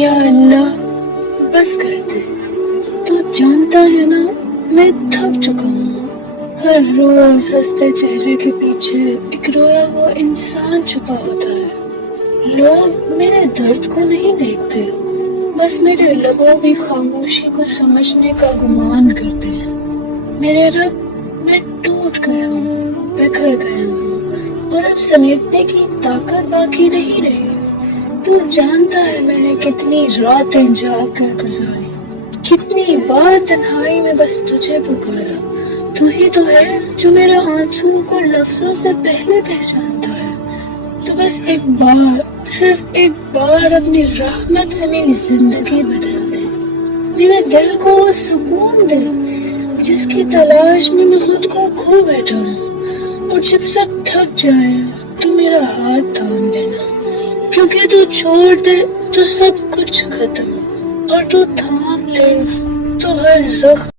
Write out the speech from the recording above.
یا اللہ بس کر دے. تو جانتا ہے نا میں تھک چکا ہوں. ہر روز ہنستے چہرے کے پیچھے ایک رویا ہوا انسان چھپا ہوتا ہے. لوگ میرے درد کو نہیں دیکھتے، بس میرے لبوں کی خاموشی کو سمجھنے کا گمان کرتے ہیں. میرے رب میں ٹوٹ گیا ہوں، بکھر گیا ہوں، اور اب سمیٹنے کی طاقت باقی نہیں رہی. تو جانتا ہے میں نے کتنی راتیں جاگ کر گزاری، کتنی بار تنہائی میں بس تجھے پکارا. تو ہی تو ہے جو میرے آنسوؤں کو لفظوں سے پہلے پہچانتا ہے. تو بس ایک بار، صرف ایک بار اپنی رحمت سے میری زندگی بدل دے. میرے دل کو وہ سکون دے جس کی تلاش میں خود کو کھو بیٹھا ہوں. اور جب سب تھک جائیں تو میرا ہاتھ تھام لینا، کیونکہ تو چھوڑ دے تو سب کچھ ختم، اور تو تھام لے تو ہر زخم